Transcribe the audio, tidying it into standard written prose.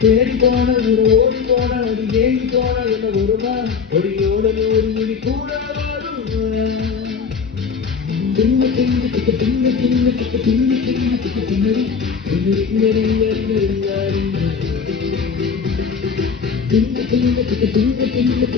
தேடி போன ஒரு ஓடி போன ஒரு ஏங்கி போன என்ன வருமா ஒரு யோடனு ஒரு மணி கூட வருமா திண்ண திண்ண திக்க திண்ண திண்ண திக்க திண்ண திண்ண திக்க திண்ணறி திண்ணறி திண்ணறி திண்ண திண்ண திக்க திண்ண திண்ண